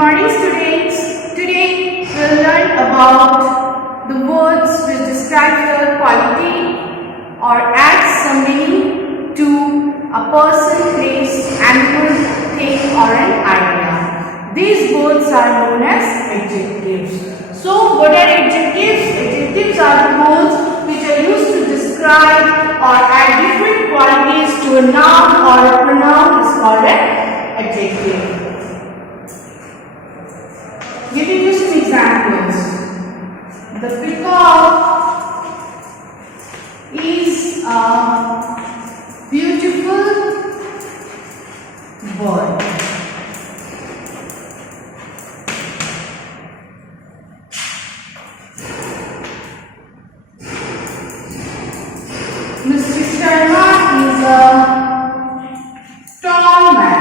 morning students. Today we will learn about the words which describe the quality or add some meaning to a person, place, animal, thing or an idea. These words are known as adjectives. So what are adjectives? Adjectives are the words which are used to describe or add different qualities to a noun or a pronoun is called an adjective. Giving you some examples. The peacock is a beautiful bird. Mr. Sharma is a tall man.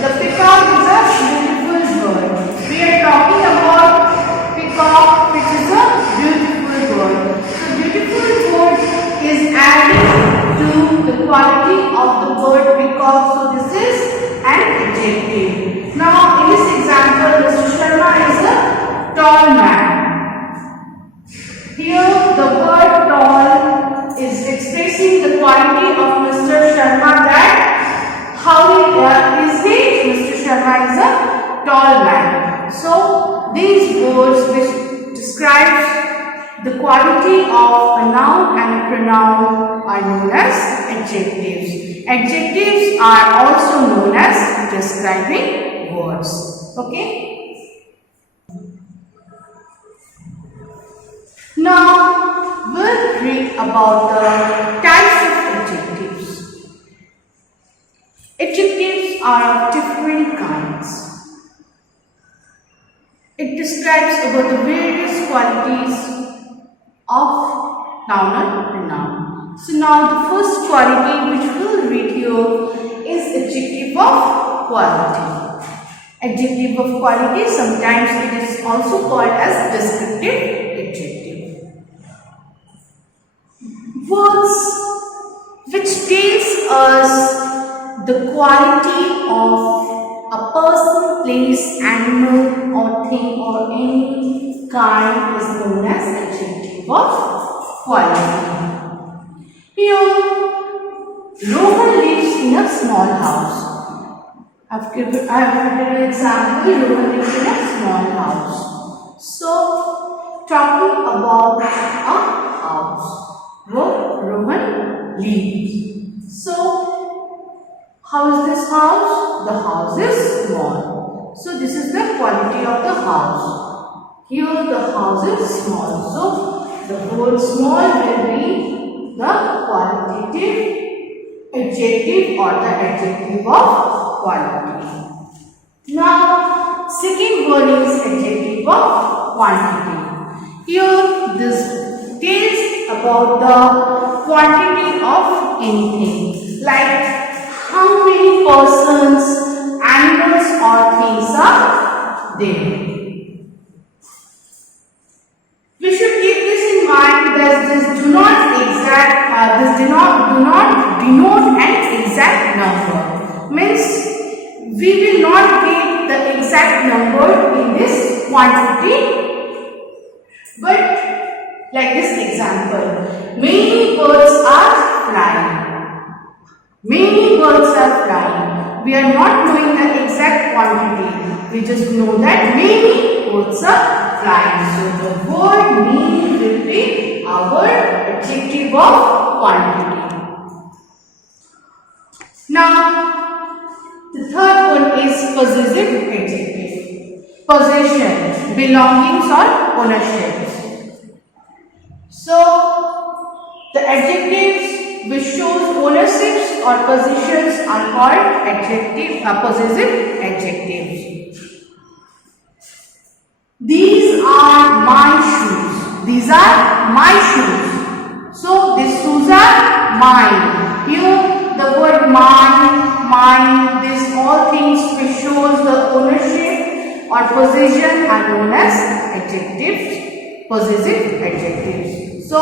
The peacock is a beautiful bird. We are talking about peacock, which is a beautiful bird. So beautiful bird is adding to the quality of the bird peacock. So this is an adjective. Now in this example, Mr. Sharma is a tall man. Here the word tall is expressing the quality of Mr. Sharma, that how is he? Mr. Sharma is a tall man. So these words which describes the quality of a noun and a pronoun are known as adjectives. Adjectives are also known as describing words. Okay. Now we'll read about the types of adjectives. Adjectives are of different kinds. It describes about the various qualities of noun and pronoun. So now the first quality which we'll read here is adjective of quality. Adjective of quality, sometimes it is also called as descriptive adjective. Words which tells us the quality of a person, place, animal or thing or any kind is known as adjective of quality. Here, Rohan lives in a small house. I have given an example. Rohan lives in a small house. So, talking about a house where Rohan lives. So, how is this house? The house is small. So this is the quality of the house. Here the house is small. So the word small will be the qualitative adjective or the adjective of quality. Now second word is adjective of quantity. Here this tells about the quantity of anything, like how many persons, animals or things are there. We should keep this in mind that this do not denote an exact number. Means we will not get the exact number in this quantity. But like this example, many birds are flying. Many birds are flying. We are not knowing the exact quantity. We just know that many birds are flying. So the word many will be our adjective of quantity. Now, the third one is possessive adjective. Possession, belongings or ownership. So, the adjectives which shows ownerships or possessions are called possessive adjectives. These are my shoes. These are my shoes. So these shoes are mine. Here the word mine, these all things which shows the ownership or possession are known as adjectives, possessive adjectives. So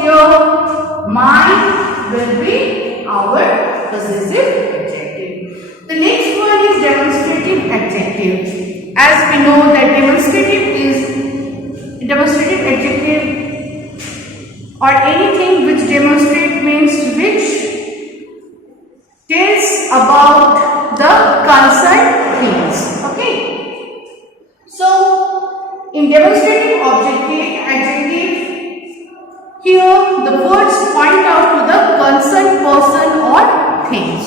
here mine will be our possessive adjective. The next one is demonstrative adjective. As we know that demonstrative adjective or anything which demonstrate means which tells about the concerned things. Okay. So in demonstrative adjective, here the words point out to the concerned person or things.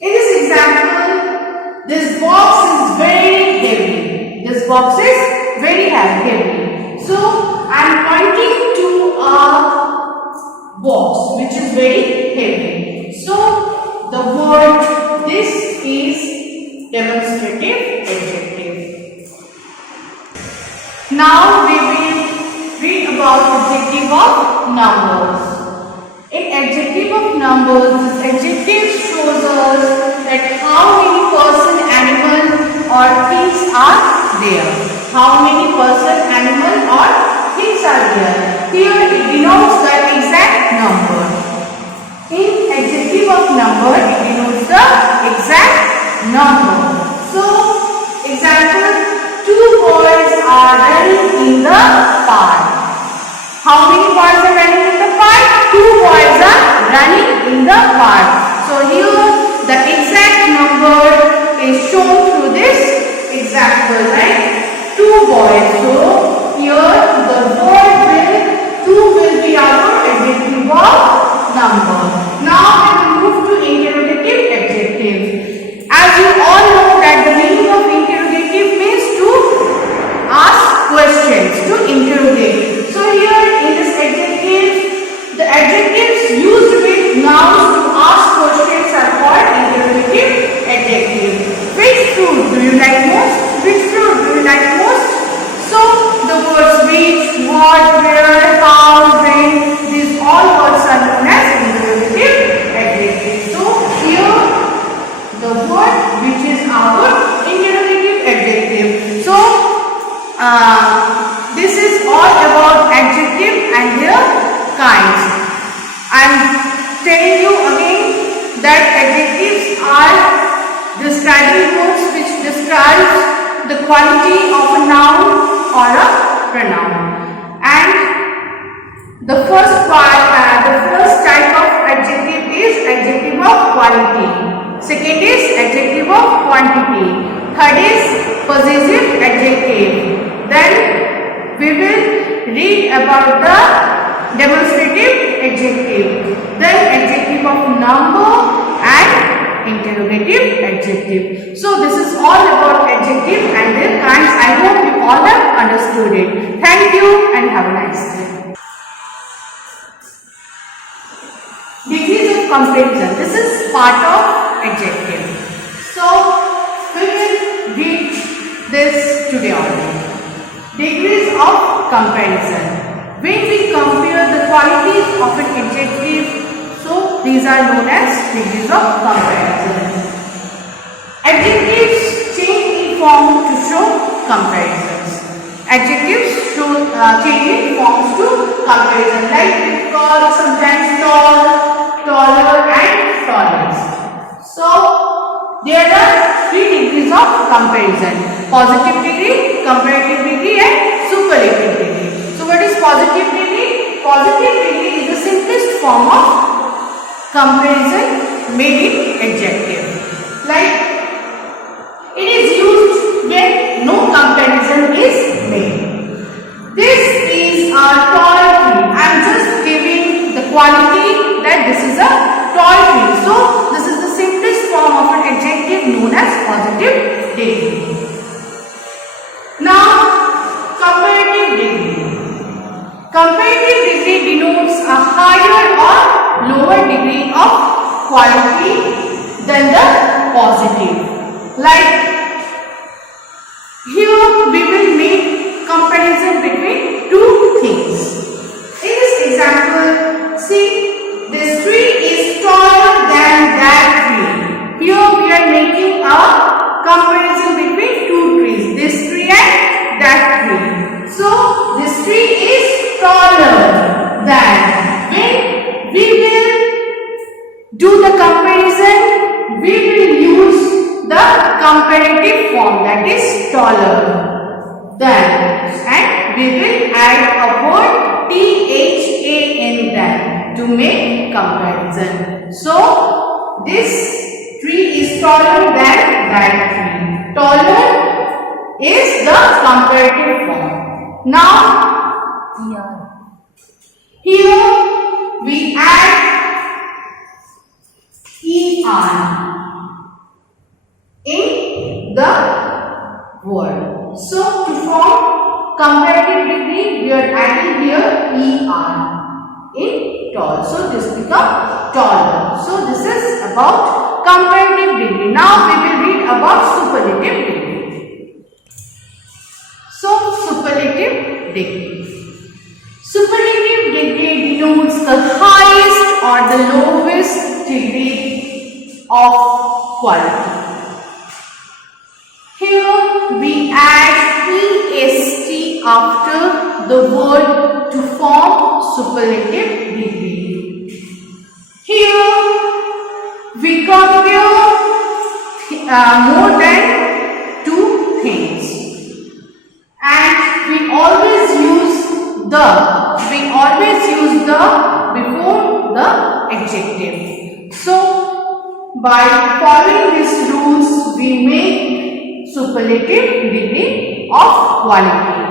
In this example, this box is very heavy. This box is very heavy. So I am pointing to a box which is very heavy. So the word this is demonstrative adjective. Now we will read about adjective of numbers. In adjective of numbers, this adjective shows us that how many person, animal or things are there. How many person, animal or things are there. Here it denotes the exact number. In adjective of number, it denotes the exact number. So, example, two boys are running in the park. How many boys are running in the park? Two boys are running in the park. So here the exact number is shown through this example, right? Two boys. So here the word two will be our adjective of number. Now we will move to interrogative adjective. As you all know that the meaning of interrogative means to ask questions, to interrogate. So here in this adjective, the adjectives used with nouns to ask questions are called interrogative adjectives. Which fruit do you like most? Which fruit do you like most? So the words which, what, where, how, when, these all words are known as interrogative adjectives. So here the word which is our interrogative adjective. So this is all about adjective and their kinds. I am telling you again that adjectives are describing words which describes the quality of a noun or a pronoun. And the first type of adjective is adjective of quality. Second is adjective of quantity. Third is possessive adjective. Then we will read about the demonstrative adjective. Then adjective of number and interrogative adjective. So this is all about adjective and their kinds. I hope you all have understood it. Thank you and have a nice day. Degrees of comparison. This is part of adjective. So we will read this today only. Degrees of comparison. When we compare the qualities of an adjective, so these are known as degrees of comparison. Adjectives change in form to show comparisons. Adjectives show change in forms to comparison. Like we call sometimes tall, taller and tallest. So there are three degrees of comparison. Positive degree, comparative degree and superlative degree. So what is positive degree? Positive degree is the simplest form of comparison made in adjective. Like it is used when no comparison is made. This is a tall tree. I am just giving the quality that this is a tall tree. So this is the simplest form of an adjective known as positive degree. Now comparative degree. Comparative degree denotes a higher or lower degree of quality than the positive. Like here we will make comparison between two things. In this example, see, this tree is taller than that tree. Here we are making a comparison between two trees, this tree and that tree. So this tree is taller than. When we will do the comparison, we will use the comparative form, that is taller than, and we will add a word THA in that to make comparison. So this tree is taller than that tree. Taller is the comparative form. Now here we add ER in the word. So to form comparative degree, we are adding here ER in tall. So this becomes taller. So this is about comparative degree. Now we will read about superlative degree. So superlative degree. Superlative degree denotes the highest or the lowest degree of quality. Here we add EST after the word to form superlative degree. Here we compare more than two things, and we always use the before the adjective. So by following these rules, we make superlative degree of quality.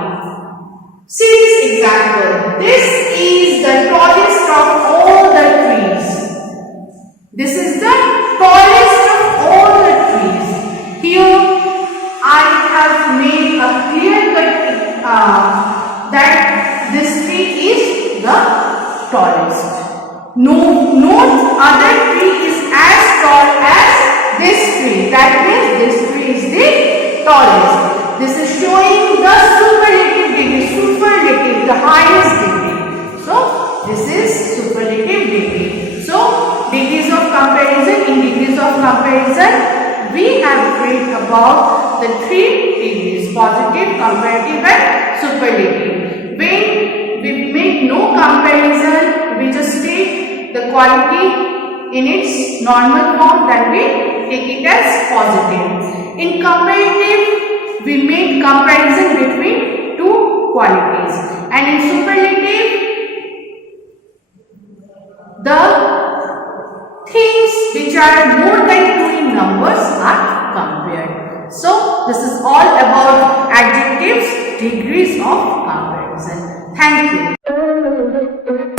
See this example. This is the tallest of all the trees. This is the tallest of all the trees. Here I have made a clear cut that this tree is the tallest. No other tree is as tall as this tree. That means this tree is the tallest. This is showing the superlative degree, the highest degree. So this is superlative degree. So degrees of comparison, in degrees of comparison, we have read about the three degrees: positive, comparative and superlative. When we make no comparison, we just take the quality in its normal form, then we take it as positive. In comparative, we make comparison between two qualities, and in superlative, the things which are more than 2 in numbers are compared. So this is all about adjectives, degrees of comparison. Thank you.